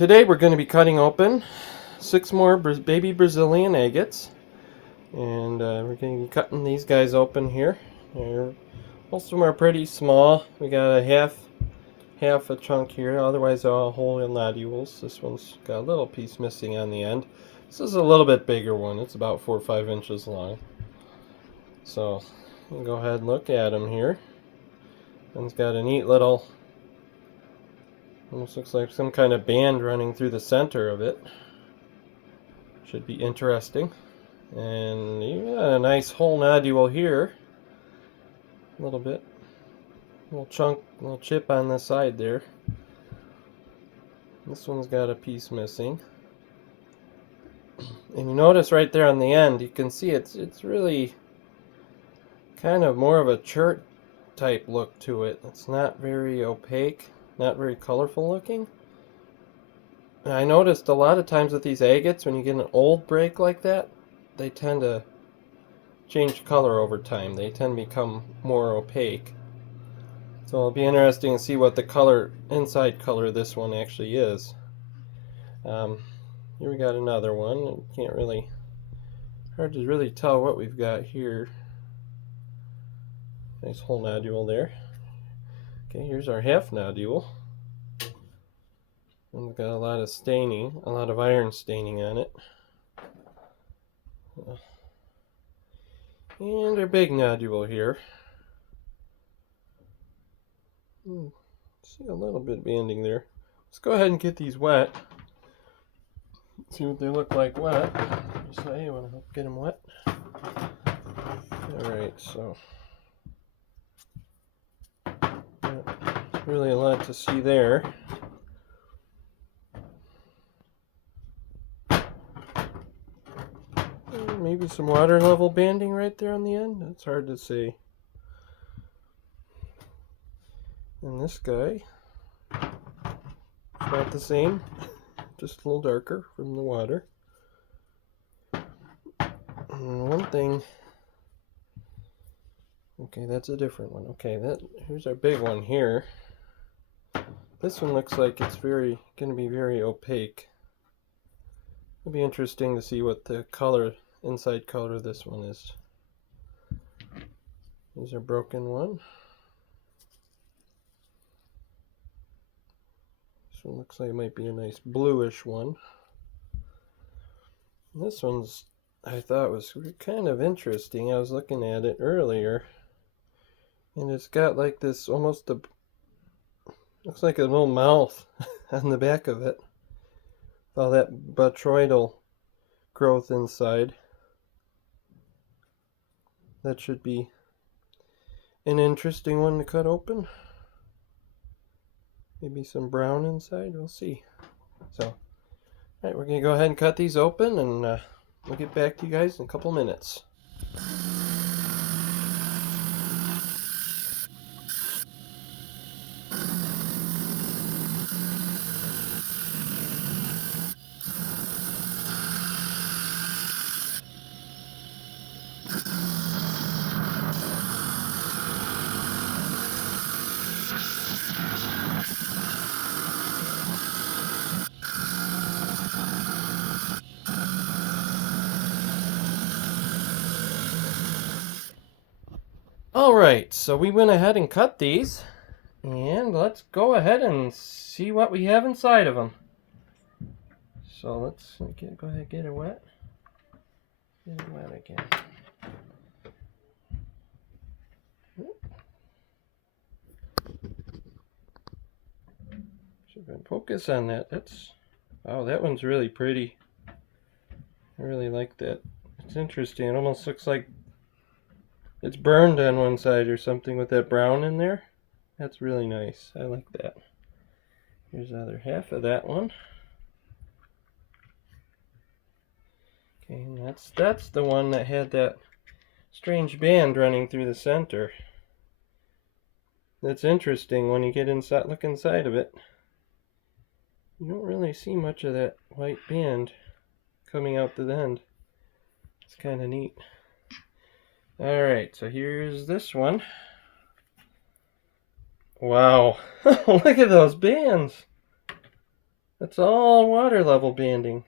Today we're going to be cutting open 6 more baby Brazilian agates, and we're going to be cutting these guys open here. Most of them are pretty small. We got a half a chunk here, otherwise all whole nodules. This one's got a little piece missing on the end. This is a little bit bigger one. It's about 4 or 5 inches long. So we'll go ahead and look at them here. And it's got a neat little, almost looks like some kind of band running through the center of it. Should be interesting. And you got a nice whole nodule here. A little bit. Little chunk, little chip on the side there. This one's got a piece missing. And you notice right there on the end, you can see it's really kind of more of a chert type look to it. It's not very opaque, not very colorful looking. And I noticed a lot of times with these agates, when you get an old break like that, they tend to change color over time. They tend to become more opaque. So it'll be interesting to see what the color, inside color of this one actually is. Here we got another one. Can't really, hard to really tell what we've got here. Nice whole nodule there. Okay, here's our half nodule. And we've got a lot of staining, a lot of iron staining on it. And our big nodule here. See a little bit banding there. Let's go ahead and get these wet. See what they look like wet. Just say, I want to help get them wet. Alright, so really a lot to see there. Maybe some water level banding right there on the end. It's hard to see. And this guy, it's about the same, just a little darker from the water. And one thing, okay, that's a different one. Okay, here's our big one here. This one looks like it's going to be very opaque. It'll be interesting to see what the color, inside color of this one is. Here's our broken one. This one looks like it might be a nice bluish one. And this one's, I thought, was kind of interesting. I was looking at it earlier, and it's got like this almost looks like a little mouth on the back of it. All that botryoidal growth inside. That should be an interesting one to cut open. Maybe some brown inside, we'll see. So, alright, we're going to go ahead and cut these open, and we'll get back to you guys in a couple minutes. Alright, so we went ahead and cut these, and let's go ahead and see what we have inside of them. So let's go ahead and get it wet. Get it wet again. Should have been focus on that. Wow, that one's really pretty. I really like that. It's interesting. It almost looks like it's burned on one side or something with that brown in there. That's really nice. I like that. Here's the other half of that one. Okay, and that's the one that had that strange band running through the center. That's interesting when you get inside, look inside of it. You don't really see much of that white band coming out the end. It's kind of neat. Alright, so here's this one. Wow, look at those bands. It's all water level banding.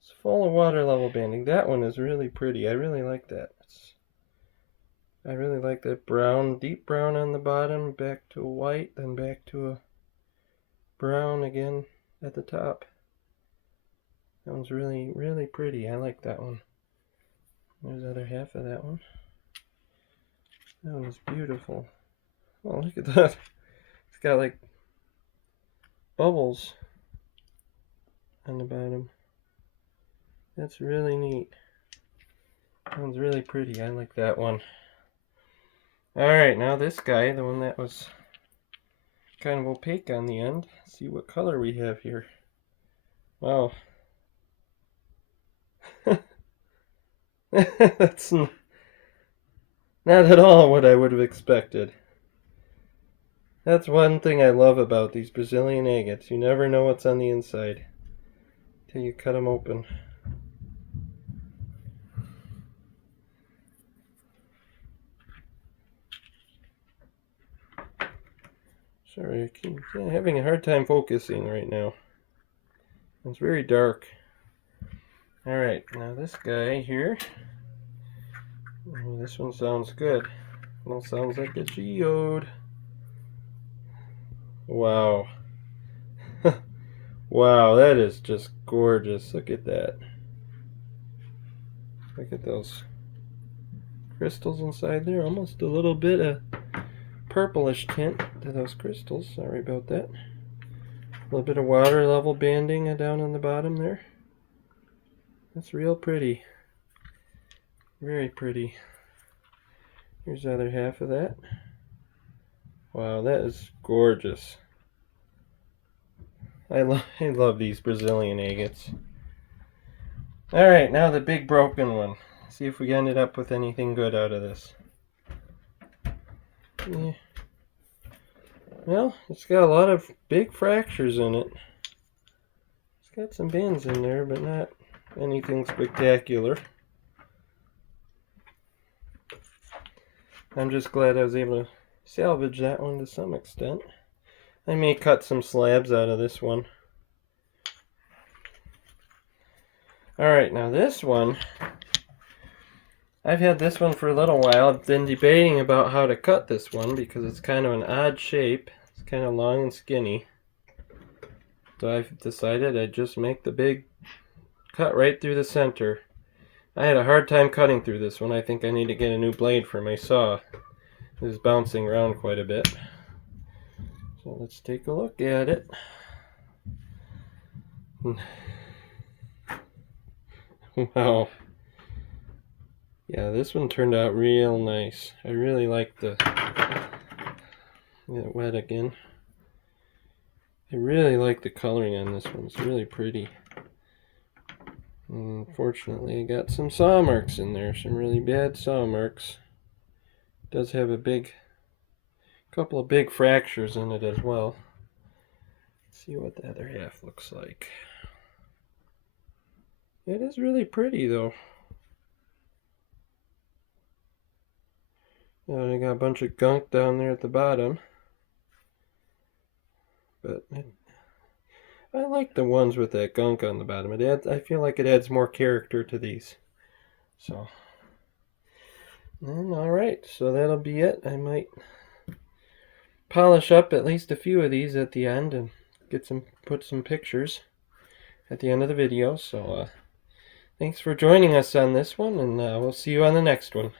It's full of water level banding. That one is really pretty. I really like that. I really like that brown, deep brown on the bottom, back to white, then back to a brown again at the top. That one's really, really pretty. I like that one. There's the other half of that one. That one is beautiful. Oh, look at that. It's got like bubbles on the bottom. That's really neat. That one's really pretty. I like that one. Alright, now this guy, the one that was kind of opaque on the end. Let's see what color we have here. Wow. That's not at all what I would have expected. That's one thing I love about these Brazilian agates. You never know what's on the inside till you cut them open. Sorry, I keep having a hard time focusing right now. It's very dark. Alright, now this guy here. Oh, this one sounds good. Well, sounds like a geode. Wow. Wow, that is just gorgeous. Look at that. Look at those crystals inside there. Almost a little bit of purplish tint to those crystals. Sorry about that. A little bit of water level banding down on the bottom there. That's real pretty. Very pretty. Here's the other half of that. Wow, that is gorgeous. I love these Brazilian agates. Alright, now the big broken one. See if we ended up with anything good out of this. Yeah. Well, it's got a lot of big fractures in it. It's got some bends in there, but not anything spectacular. I'm just glad I was able to salvage that one to some extent. I may cut some slabs out of this one. Alright, now this one, I've had this one for a little while. I've been debating about how to cut this one because it's kind of an odd shape. It's kind of long and skinny. So I've decided I'd just make the big cut right through the center. I had a hard time cutting through this one. I think I need to get a new blade for my saw. It was bouncing around quite a bit. So let's take a look at it. Wow. Yeah, this one turned out real nice. I really like the... Get it wet again. I really like the coloring on this one. It's really pretty. Unfortunately, I got some saw marks in there. Some really bad saw marks. It does have a couple of big fractures in it as well. Let's see what the other half looks like. It is really pretty though. I got a bunch of gunk down there at the bottom. But I like the ones with that gunk on the bottom. I feel like it adds more character to these. So, alright, so that'll be it. I might polish up at least a few of these at the end and put some pictures at the end of the video. So, thanks for joining us on this one, and we'll see you on the next one.